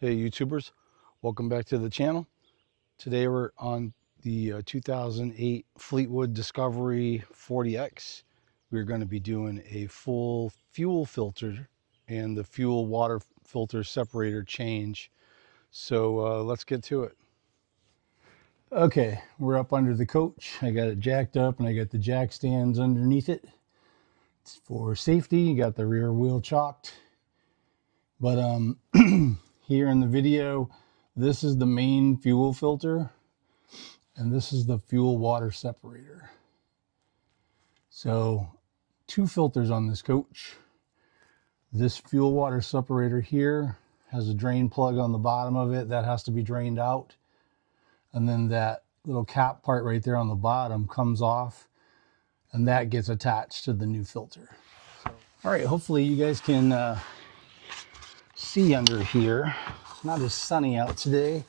Hey YouTubers, welcome back to the channel. Today we're on the 2008 Fleetwood Discovery 40X. We're going to be doing a full fuel filter and the fuel water filter separator change. So let's get to it. Okay, we're up under the coach. I got it jacked up and I got the jack stands underneath it. It's for safety. You got the rear wheel chalked. But here in the video, this is the main fuel filter and this is the fuel water separator. So 2 filters on this coach. This fuel water separator here has a drain plug on the bottom of it that has to be drained out, and then that little cap part right there on the bottom comes off and that gets attached to the new filter. All right, hopefully you guys can see under here. It's not as sunny out today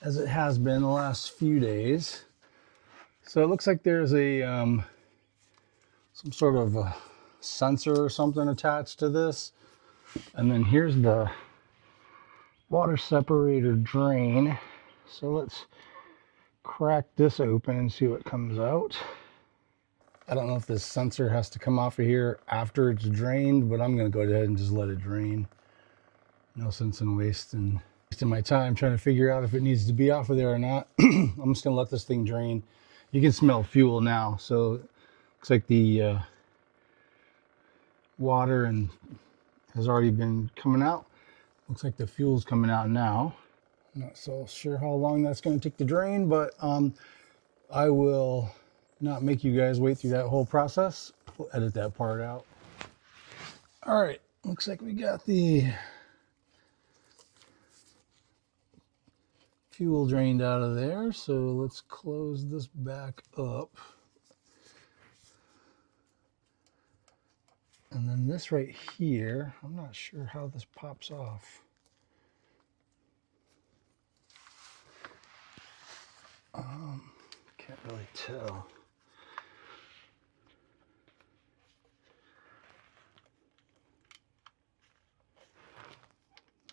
as it has been the last few days. So it looks like there's a some sort of a sensor or something attached to this. And then here's the water separator drain. So let's crack this open and see what comes out. I don't know if this sensor has to come off of here after it's drained, but I'm going to go ahead and just let it drain. No sense in wasting my time trying to figure out if it needs to be off of there or not. I'm just going to let this thing drain. You can smell fuel now, so looks like the water and has already been coming out. Looks like the fuel's coming out now. I'm not so sure how long that's going to take to drain, but I will not make you guys wait through that whole process. We'll edit that part out. All right, looks like we got the fuel drained out of there, so let's close this back up. And then this right here, I'm not sure how this pops off. Can't really tell.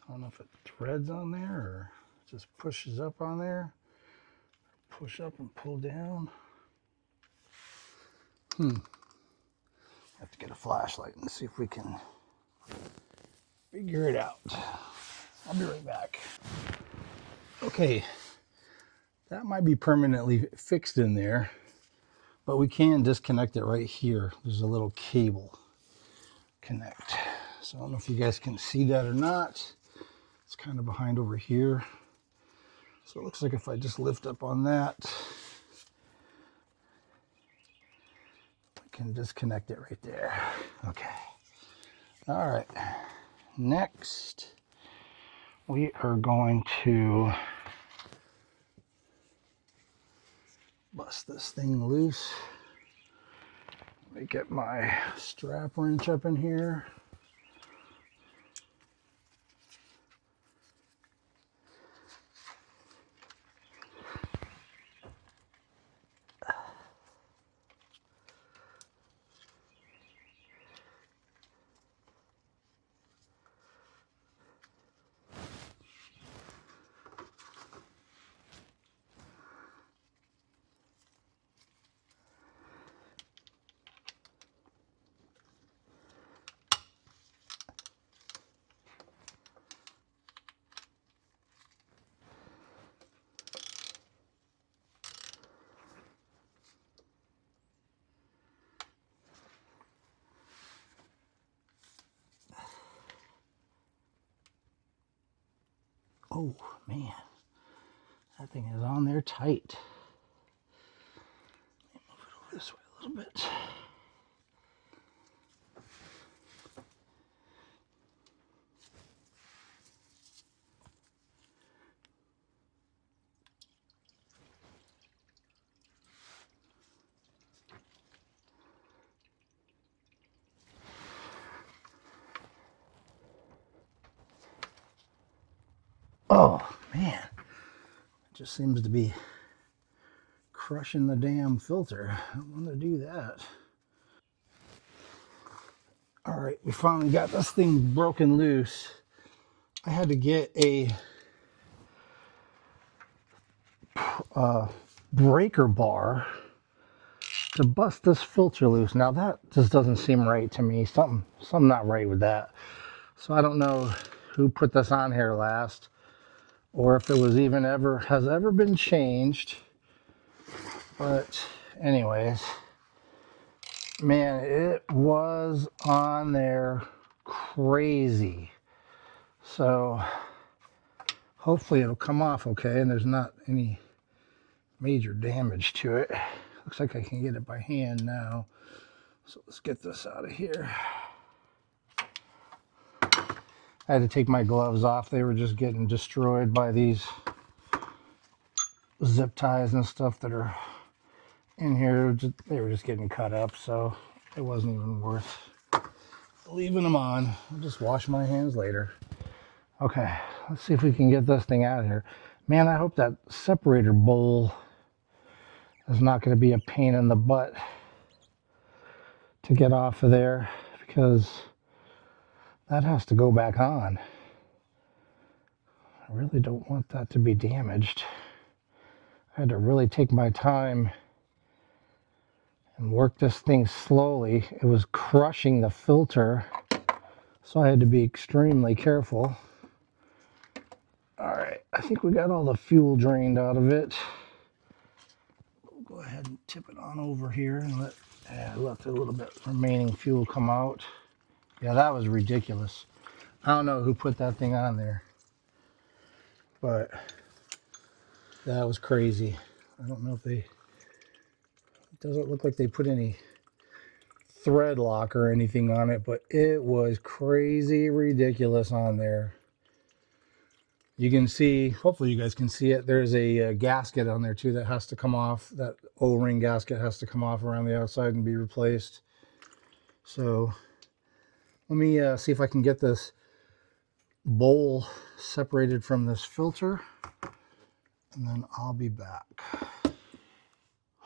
I don't know if it threads on there or just pushes up on there. Push up and pull down. Have to get a flashlight and see if we can figure it out. I'll be right back. Okay, that might be permanently fixed in there, but we can disconnect it right here. There's a little cable connect. So I don't know if you guys can see that or not. It's kind of behind over here. So it looks like if I just lift up on that, I can disconnect it right there. Okay. All right. Next, we are going to bust this thing loose. Let me get my strap wrench up in here. Oh man, that thing is on there tight. Let me move it over this way a little bit. Oh man, it just seems to be crushing the damn filter. I don't want to do that. All right, we finally got this thing broken loose. I had to get a breaker bar to bust this filter loose. Now that just doesn't seem right to me. Something not right with that. So I don't know who put this on here last, or if it was even has ever been changed. But anyways, man, it was on there crazy. So hopefully it'll come off okay and there's not any major damage to it. Looks like I can get it by hand now. So let's get this out of here. I had to take my gloves off. They were just getting destroyed by these zip ties and stuff that are in here. They were just getting cut up, so it wasn't even worth leaving them on. I'll just wash my hands later. Okay, let's see if we can get this thing out of here. Man, I hope that separator bowl is not going to be a pain in the butt to get off of there, because that has to go back on. I really don't want that to be damaged. I had to really take my time and work this thing slowly. It was crushing the filter, so I had to be extremely careful. All right, I think we got all the fuel drained out of it. We'll go ahead and tip it on over here and let a little bit remaining fuel come out. Yeah, that was ridiculous. I don't know who put that thing on there, but that was crazy. I don't know if it doesn't look like they put any thread lock or anything on it, but it was crazy ridiculous on there. You can see, hopefully you guys can see it, there's a gasket on there too that has to come off. That O-ring gasket has to come off around the outside and be replaced. So let me see if I can get this bowl separated from this filter, and then I'll be back.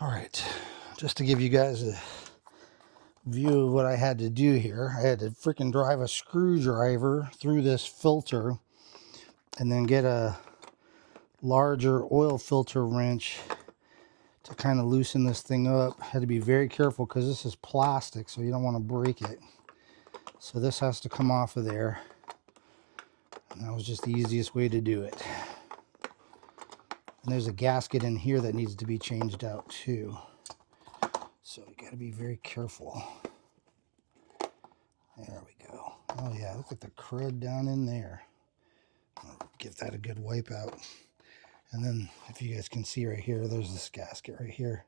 All right, just to give you guys a view of what I had to do here, I had to freaking drive a screwdriver through this filter and then get a larger oil filter wrench to kind of loosen this thing up. Had to be very careful because this is plastic, so you don't want to break it. So this has to come off of there, and that was just the easiest way to do it. And there's a gasket in here that needs to be changed out too, so you got to be very careful. There we go. Oh yeah, look at the crud down in there. I'll give that a good wipe out. And then if you guys can see right here, there's this gasket right here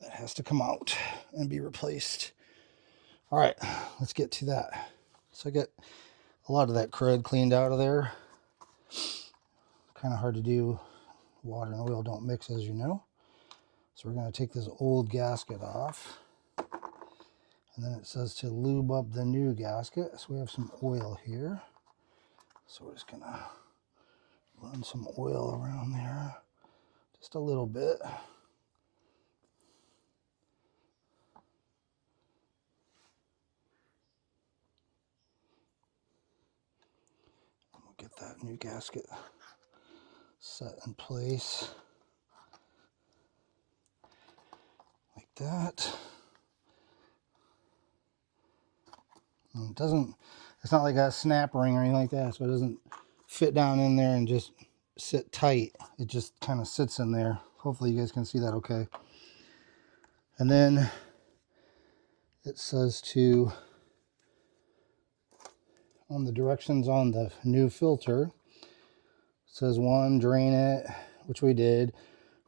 that has to come out and be replaced. All right, let's get to that. So I get a lot of that crud cleaned out of there. Kind of hard to do. Water and oil don't mix, as you know. So we're going to take this old gasket off. And then it says to lube up the new gasket. So we have some oil here. So we're just going to run some oil around there. Just a little bit. We'll get that new gasket set in place. Like that. And it's not like a snap ring or anything like that, so it doesn't fit down in there and just sit tight. It just kind of sits in there. Hopefully you guys can see that okay. And then it says to, on the directions on the new filter, it says 1, drain it, which we did.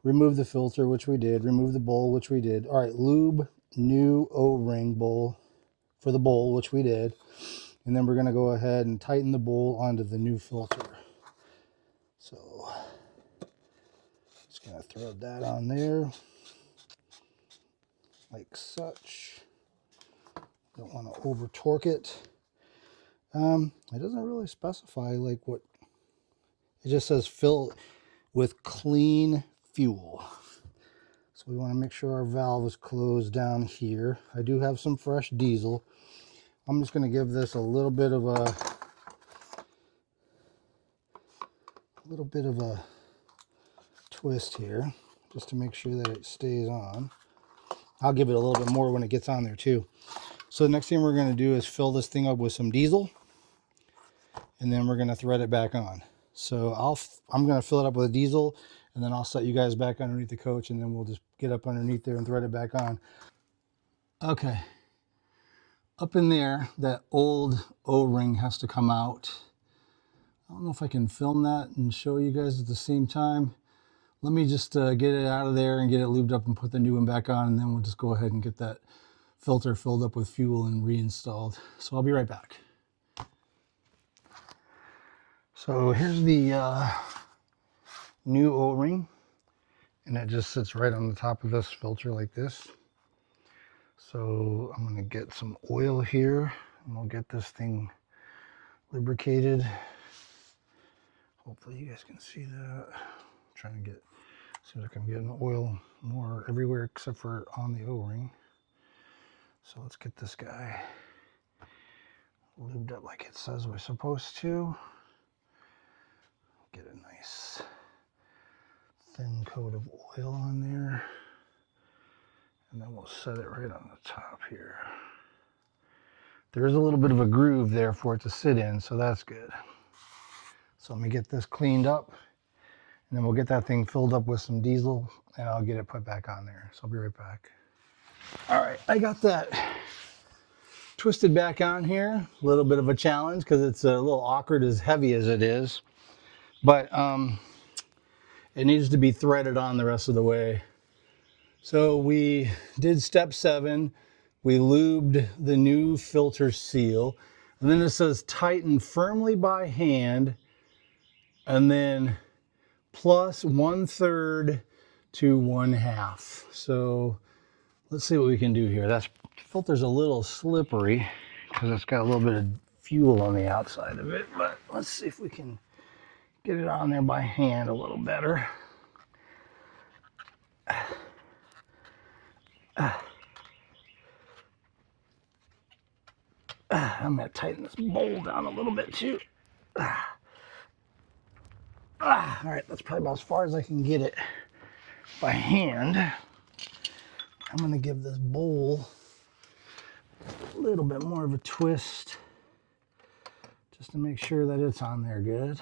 Remove the filter, which we did. Remove the bowl, which we did. All right, lube new O-ring bowl for the bowl, which we did. And then we're going to go ahead and tighten the bowl onto the new filter. So just going to throw that on there like such. Don't want to over torque it. It doesn't really specify like what, it just says fill with clean fuel. So we want to make sure our valve is closed down here. I do have some fresh diesel. I'm just going to give this a little bit of a a little bit of a twist here just to make sure that it stays on. I'll give it a little bit more when it gets on there too. So the next thing we're going to do is fill this thing up with some diesel, and then we're going to thread it back on. So I'm going to fill it up with diesel, and then I'll set you guys back underneath the coach, and then we'll just get up underneath there and thread it back on. Okay. Up in there, that old O-ring has to come out. I don't know if I can film that and show you guys at the same time. Let me just get it out of there and get it lubed up and put the new one back on, and then we'll just go ahead and get that filter filled up with fuel and reinstalled. So I'll be right back. So here's the new O-ring, and it just sits right on the top of this filter like this. So I'm going to get some oil here, and we'll get this thing lubricated. Hopefully you guys can see that. I'm trying to get, seems like I'm getting oil more everywhere except for on the O-ring. So let's get this guy lubed up like it says we're supposed to. Get a nice thin coat of oil on there. And then we'll set it right on the top here. There is a little bit of a groove there for it to sit in, so that's good. So let me get this cleaned up, and then we'll get that thing filled up with some diesel, and I'll get it put back on there. So I'll be right back. All right, I got that twisted back on here. A little bit of a challenge because it's a little awkward as heavy as it is, but it needs to be threaded on the rest of the way. So we did step 7. We lubed the new filter seal, and then it says tighten firmly by hand, and then plus 1/3 to 1/2. So let's see what we can do here. That filter's a little slippery because it's got a little bit of fuel on the outside of it, but let's see if we can get it on there by hand a little better. I'm going to tighten this bowl down a little bit too. All right, that's probably about as far as I can get it by hand. I'm going to give this bowl a little bit more of a twist just to make sure that it's on there good.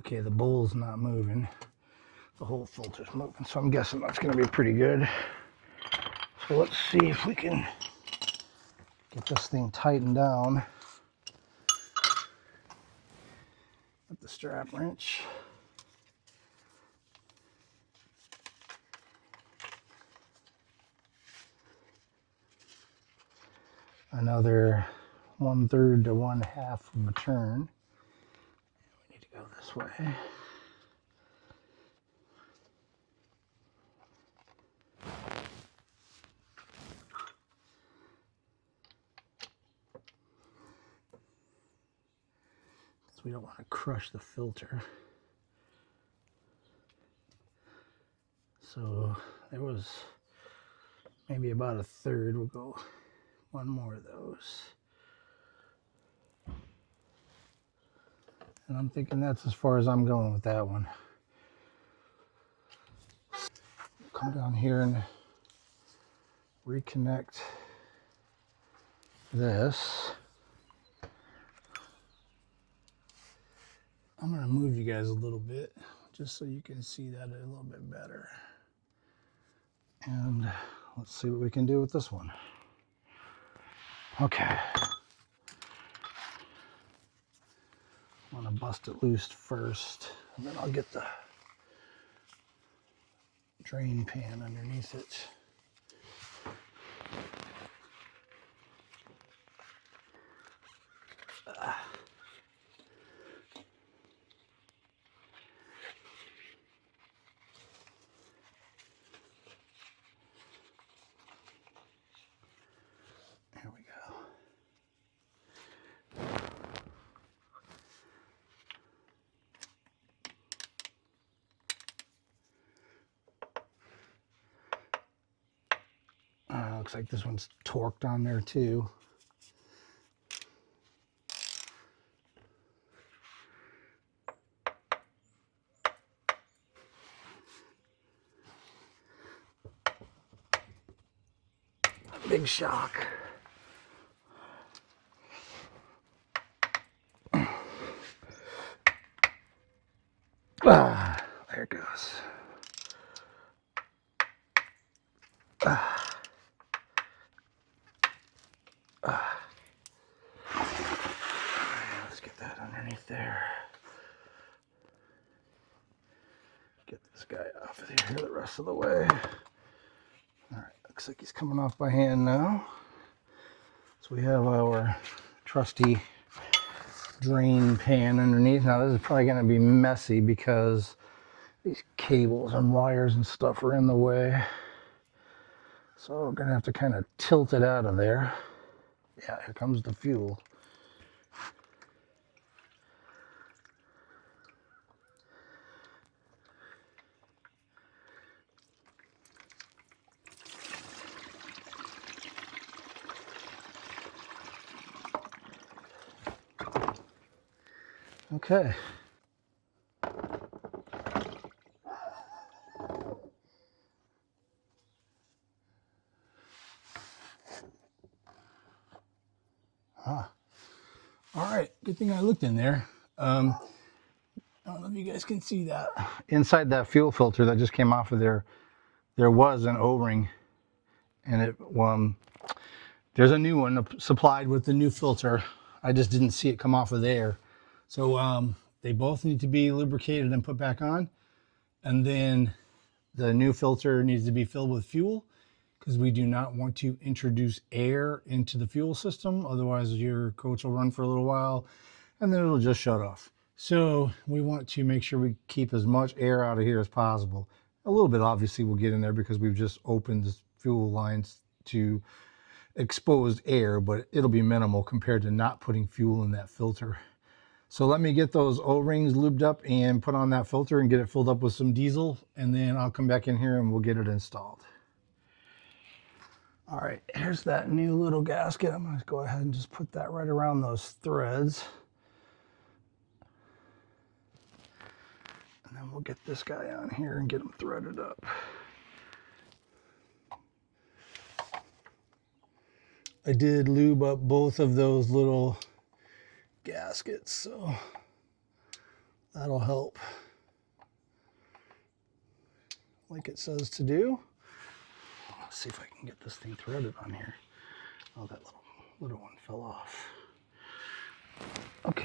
Okay, the bowl's not moving. The whole filter's moving, so I'm guessing that's going to be pretty good. So let's see if we can get this thing tightened down with the strap wrench. Another 1/3 to 1/2 of a turn. We need to go this way. We don't want to crush the filter. So there was maybe about 1/3. We'll go one more of those. And I'm thinking that's as far as I'm going with that one. Come down here and reconnect this. I'm going to move you guys a little bit just so you can see that a little bit better. And let's see what we can do with this one. Okay. I'm going to bust it loose first, and then I'll get the drain pan underneath it. There we go. Looks like this one's torqued on there too. big shock. Ah, there it goes. Ah. Ah. Let's get that underneath there. Get this guy off of here the rest of the way. All right, looks like he's coming off by hand now. So we have our trusty drain pan underneath. Now this is probably going to be messy because these cables and wires and stuff are in the way. So we're going to have to kind of tilt it out of there. Yeah, here comes the fuel. Okay. Ah. All right, good thing I looked in there. I don't know if you guys can see that. Inside that fuel filter that just came off of there was an O-ring, and there's a new one supplied with the new filter. I just didn't see it come off of there. So they both need to be lubricated and put back on. And then the new filter needs to be filled with fuel, because we do not want to introduce air into the fuel system. Otherwise your coach will run for a little while and then it'll just shut off. So we want to make sure we keep as much air out of here as possible. A little bit obviously will get in there because we've just opened the fuel lines to exposed air, but it'll be minimal compared to not putting fuel in that filter. So let me get those O-rings lubed up and put on that filter and get it filled up with some diesel, and then I'll come back in here and we'll get it installed. All right, here's that new little gasket. I'm gonna go ahead and just put that right around those threads. And then we'll get this guy on here and get him threaded up. I did lube up both of those little gaskets, so that'll help, like it says to do. Let's see if I can get this thing threaded on here. Oh, that little one fell off. Okay.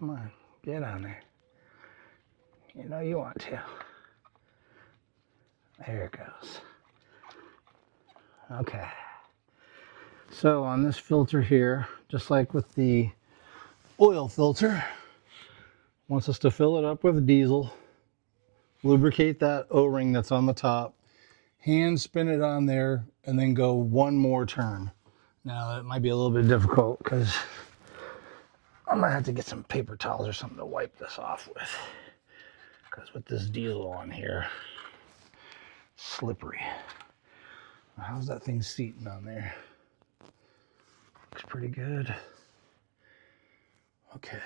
Come on, get on there. You know you want to. There it goes. Okay. So on this filter here, just like with the oil filter, wants us to fill it up with diesel, lubricate that O-ring that's on the top, hand spin it on there, and then go one more turn. Now it might be a little bit difficult because I might have to get some paper towels or something to wipe this off with, because with this diesel on here, slippery. How's that thing seating on there? Looks pretty good. Okay,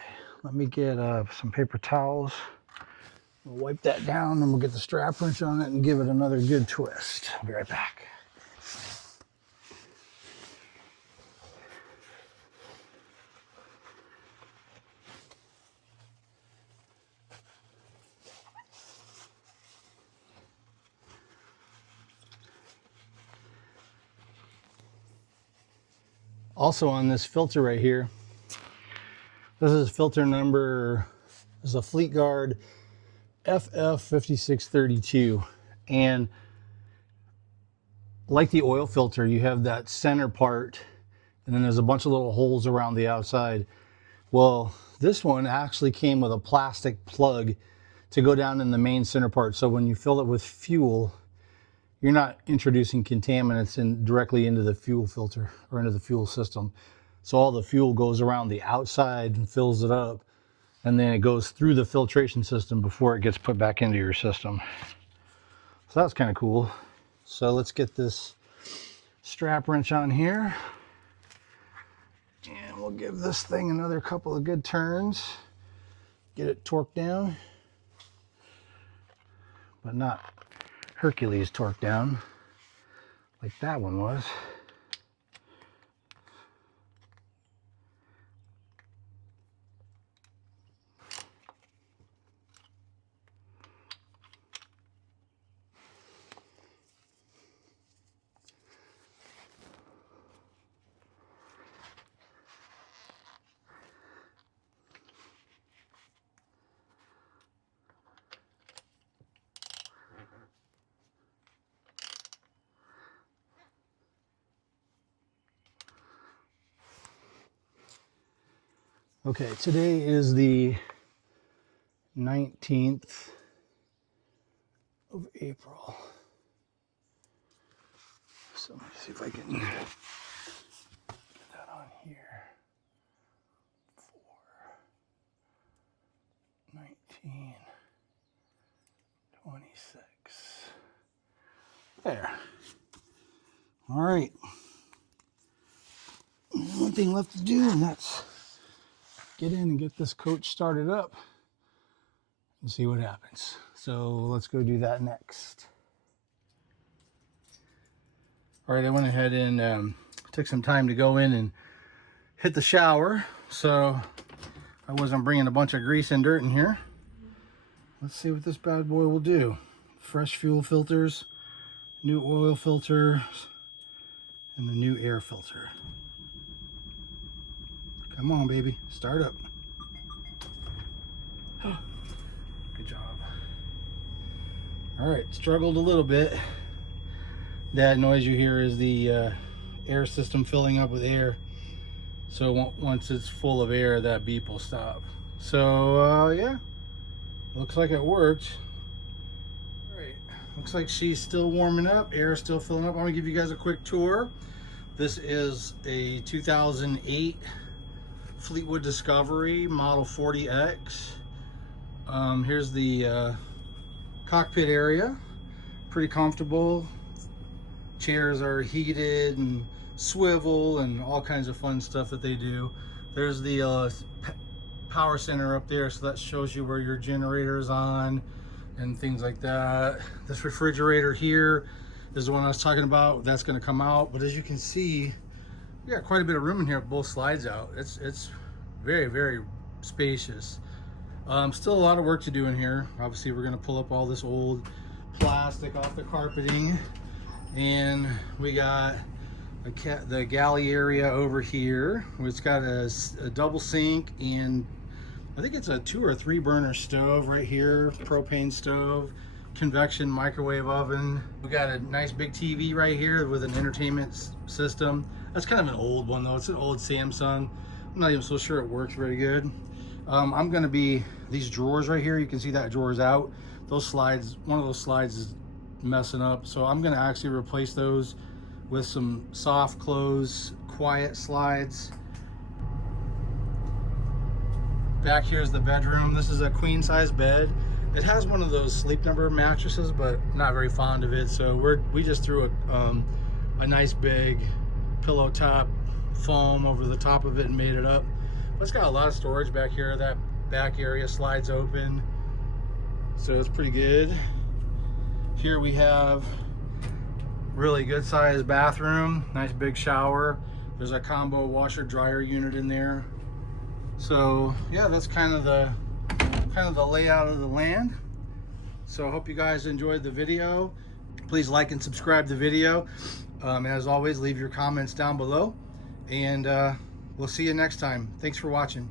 let me get some paper towels. We'll wipe that down, and we'll get the strap wrench on it and give it another good twist. I'll be right back. Also on this filter right here, this is filter number, this is a Fleetguard FF5632, and like the oil filter, you have that center part and then there's a bunch of little holes around the outside. Well, this one actually came with a plastic plug to go down in the main center part, so when you fill it with fuel, you're not introducing contaminants directly into the fuel filter or into the fuel system. So all the fuel goes around the outside and fills it up, and then it goes through the filtration system before it gets put back into your system. So that's kind of cool. So let's get this strap wrench on here. And we'll give this thing another couple of good turns. Get it torqued down. But not Hercules torqued down like that one was. Okay, today is the 19th of April. So let me see if I can get that on here. 4/19/26. There. All right. There's one thing left to do, and that's get in and get this coach started up and see what happens. So let's go do that next. All right, I went ahead and took some time to go in and hit the shower, so I wasn't bringing a bunch of grease and dirt in here. Let's see what this bad boy will do. Fresh fuel filters, new oil filter, and the new air filter. Come on, baby, start up. Good job. All right, struggled a little bit. That noise you hear is the air system filling up with air. So once it's full of air, that beep will stop. So yeah, looks like it worked. All right, looks like she's still warming up, air is still filling up. I'm gonna give you guys a quick tour. This is a 2008 Fleetwood Discovery Model 40X. Here's the cockpit area. Pretty comfortable. Chairs are heated and swivel and all kinds of fun stuff that they do. There's the power center up there, so that shows you where your generator is on and things like that. This refrigerator here is the one I was talking about. That's going to come out, but as you can see, we got quite a bit of room in here with both slides out. It's very, very spacious. Still a lot of work to do in here. Obviously, we're going to pull up all this old plastic off the carpeting, and we got the galley area over here. It's got a double sink, and I think it's a 2 or 3 burner stove right here, propane stove, convection microwave oven. We got a nice big TV right here with an entertainment system. That's kind of an old one though. It's an old Samsung. I'm not even so sure it works very good. I'm gonna be, these drawers right here, you can see that drawer's out. Those slides, one of those slides is messing up. So I'm gonna actually replace those with some soft close, quiet slides. Back here's the bedroom. This is a queen size bed. It has one of those Sleep Number mattresses, but not very fond of it. So we just threw a nice big pillow top foam over the top of it and made it up. But it's got a lot of storage back here. That back area slides open, so it's pretty good. Here we have really good sized bathroom, nice big shower. There's a combo washer dryer unit in there. So yeah, that's kind of the layout of the land. So I hope you guys enjoyed the video. Please like and subscribe the video. As always, leave your comments down below, and we'll see you next time. Thanks for watching.